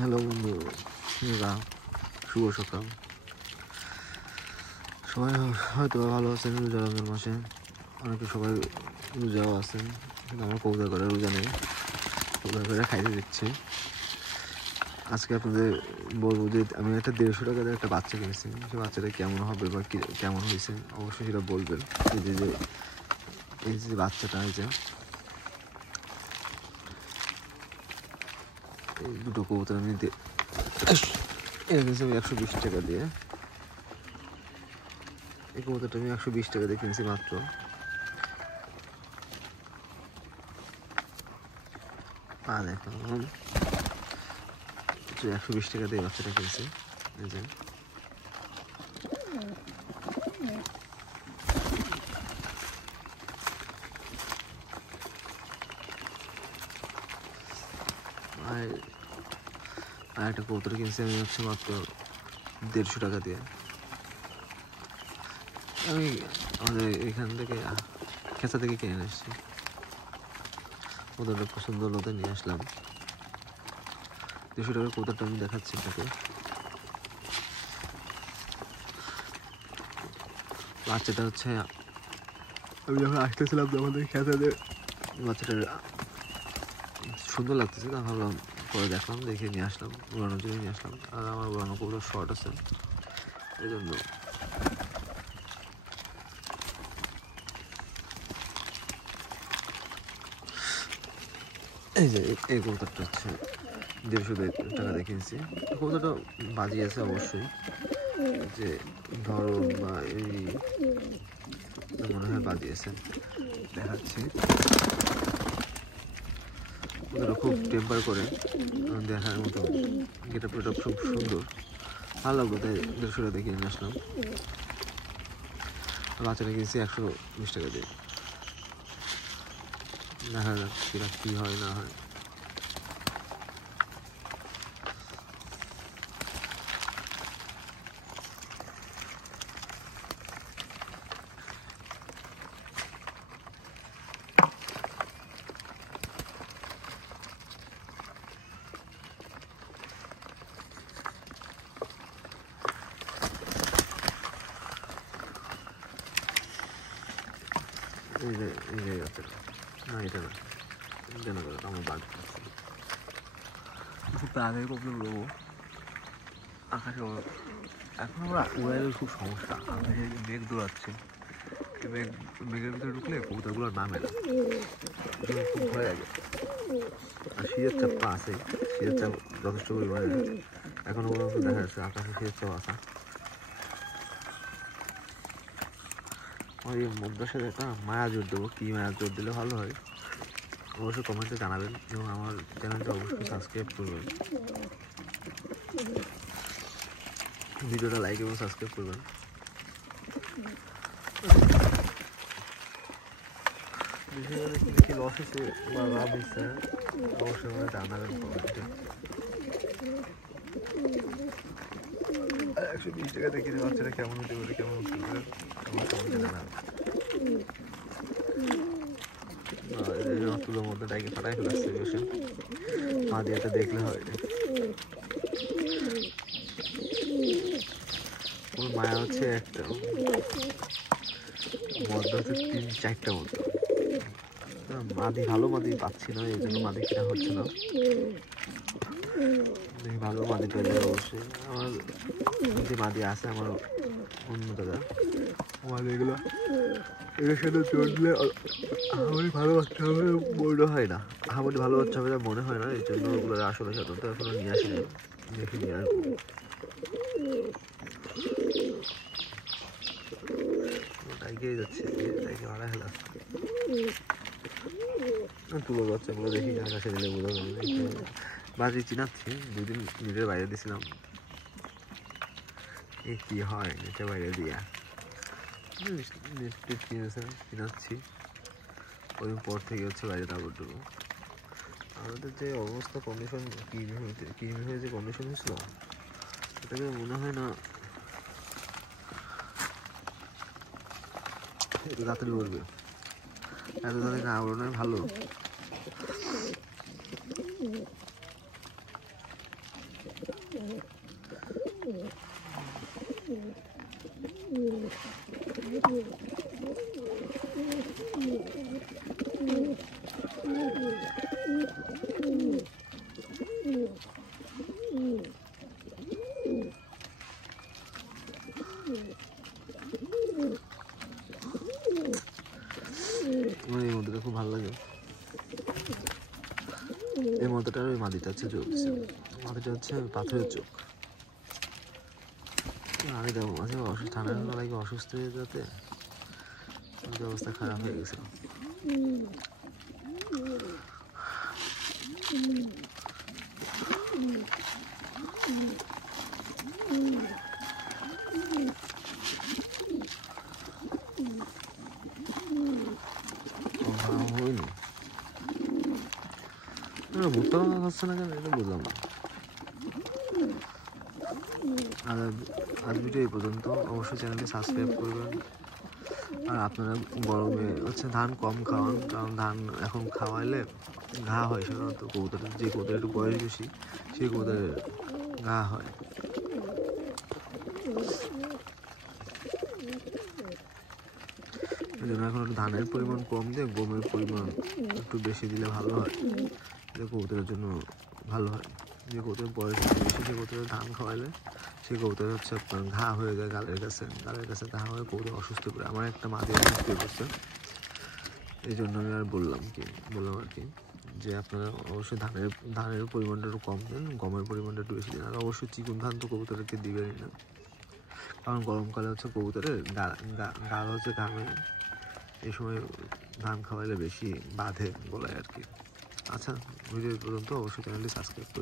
Hello বন্ধুরা, শুভ সকাল। সবাই হয়তো ভালো আছেন। রোজা রমজান মাসে অনেকে সবাই রোজাও আছেন, কিন্তু আমার কবুতর করে রোজা নেই, কবুতর করে খাইতে দিচ্ছি। আজকে আপনাদের বলবো যে আমি একটা 150 টাকা দিয়ে একটা বাচ্চা কিনেছি। সে বাচ্চাটা কেমন হবে বা কেমন হয়েছে অবশ্যই সেটা বলবেন। এই যে বাচ্চাটা, এই দুটো কবুতর আমি কিনেছি 120 টাকা দিয়ে। এই কবুতরটা আমি 120 টাকা দিয়ে কিনেছি মাত্র। আর এখন 120 টাকা দিয়ে বাচ্চাটা কিনেছি। এই যে আর একটা কবুতর কিনছি আমি মাত্র 150 টাকা দিয়ে। আমি আমাদের এখান থেকে খেঁচা থেকে কিনে আসছি। কবুতরটা পছন্দ হলো তাই নিয়ে আসলাম। 150 টাকার কবুতরটা আমি দেখাচ্ছি আপনাকে। বাচ্চাটা আমি যখন আসতেছিলাম আমাদের খেঁচাতে বাচ্চাটা সুন্দর লাগতেছে, তা ভাবলাম, পরে দেখলাম, দেখে নিয়ে আসলাম, উড়ানোর জন্য নিয়ে আসলাম। আর আমার উড়ানো কবুতর শর্ট আছে, এই জন্য। এই যে এই কবুতরটা 150 টাকা দিয়ে কিনছি। কবুতরটা বাজি আছে অবশ্যই, যে ধরন বা এই মনে হয় বাজি আছে, দেখাচ্ছি। কবুতরটা খুব টেম্পার করে, দেখার মতো গেট আপ খুব সুন্দর, ভালো লাগলো, তাই 150 টাকা দিয়ে কিনে আসলাম। বাচ্চাটা কিনছি 120 টাকা দিয়ে। দেখা যাক সেটা কী হয় না হয়। এই যে বাচ্চাটা, না এটা না, যেন আমার বাদ খুব তাড়াতাড়ি কপলে উড়বো আকাশে। এখন আমরা উড়াইলে খুব সমস্যা, আকাশে মেঘ দৌড়াচ্ছে, মেঘের ভিতরে ঢুকলে কবুতরগুলো নামে না, খুব ভয় লাগে। আর শীতের চাপটা আছে, শীতের চাপ যথেষ্ট পরিমাণে এখনো পর্যন্ত দেখা যাচ্ছে আকাশে শীতের চাপ আসা। আমার এই মধ্যে সাথে একটা মায়া জোর দেবো, কী মায়া জোর দিলে ভালো হয় অবশ্যই কমেন্টে জানাবেন, এবং আমার চ্যানেলটা অবশ্যই সাবস্ক্রাইব করবেন, ভিডিওটা লাইক এবং সাবস্ক্রাইব করবেন। কি লস হয়েছে বা লাভ হয়েছে অবশ্যই আমাকে জানাবেন কমেন্টে। 120 টাকা দিয়ে কিনে বাচ্চাটা কেমন হতে পারে, কেমন হতে পারে আমার কমেন্টে জানাবেন। তুলোর মধ্যে ডাইকে ফাটাই ফেলাচ্ছে বসে, পা দিয়েটা দেখলে হয়। ওর মায়া হচ্ছে একটা, মধ্যে হচ্ছে 3-4টা মতো। ভালো মাদি পাচ্ছি না, এই জন্য মাদি কিনা হচ্ছে না। ভালো মাদি পেলে অবশ্যই। আমার যে মাদি আছে আমার অন্য দাদা, মাদিগুলো এর সাথে জোর দিলে আমারই ভালো বাচ্চা হবে মনে হয় না, আমারই ভালো বাচ্চা হবে মনে হয় না, এই জন্য ওগুলো আসলে সাধারণত এখনো নিয়ে আসি নাই, দেখে নিয়ে আসবো। এগিয়ে যাচ্ছে, তাইকে ভাড়া হেলা তুলো বাচ্চাগুলো দেখি আকাশে দিলে বোঝা যাবে। বাজি চিনাচ্ছি, 2 দিন নেটের বাইরে দিয়েছিলাম, এ কি হয় নেটের বাইরে দিয়া নেট চিনাচ্ছি, ওই পর থেকে বাইরে তারপর দেবো। আমাদের যে অবস্থা কন্ডিশন কিডনি হয়ে যে কন্ডিশন হয়েছিল, এটাকে মনে হয় না এত তাড়াতাড়ি উঠবে, এত তাড়াতাড়ি না উড়ানোই ভালো। আমার এই মধ্যে খুব ভালো লাগে। এই মধ্যটার ওই মাদিটা হচ্ছে চোখ দিচ্ছে, মাদিটা হচ্ছে পাথরের চোখ। আমি তো মাঝে ঠান্ডা ঠান্ডা লাগে, অসুস্থ হয়ে যেতে অবস্থা খারাপ হয়ে গেছিল। হয়নি ভুট্টা খাচ্ছে না কেন এটা বুঝলাম না। আজ ভিডিও এই পর্যন্ত। অবশ্যই চ্যানেলটি সাবস্ক্রাইব করবেন। আর আপনারা গরমে হচ্ছে ধান কম খাওয়ান, কারণ ধান এখন খাওয়াইলে ঘা হয়। সাধারণত কবুতরের, যে কবুতরের একটু বয়স বেশি সেই কবুতরের ঘা হয়। এই জন্য এখন একটু ধানের পরিমাণ কম দিয়ে গমের পরিমাণ একটু বেশি দিলে ভালো হয়, যে কবুতরের জন্য ভালো হয়। যে কবুতরের বয়স বেশি সে কবুতরের ধান খাওয়াইলে সেই কবুতর হচ্ছে আপনার ঘা হয়ে যায় গালের কাছে ঘা হয়ে কবুতর অসুস্থ করে। আমার একটা মাদি অসুস্থ হয়ে পড়ছে, এই জন্য আমি আর বললাম আর কি যে আপনারা অবশ্যই ধানের পরিমাণটা একটু কম দেন, গমের পরিমাণটা একটু বেশি দেন। আর অবশ্যই চিকন ধান তো কবুতরকে দিবেনই না, কারণ গরমকালে হচ্ছে কবুতরের গাল হচ্ছে ঘামে, এই সময় ধান খাওয়াইলে বেশি বাঁধে গলায় আর কি। আচ্ছা, ভিডিও পর্যন্ত। অবশ্যই চ্যানেলটি সাবস্ক্রাইব করুন।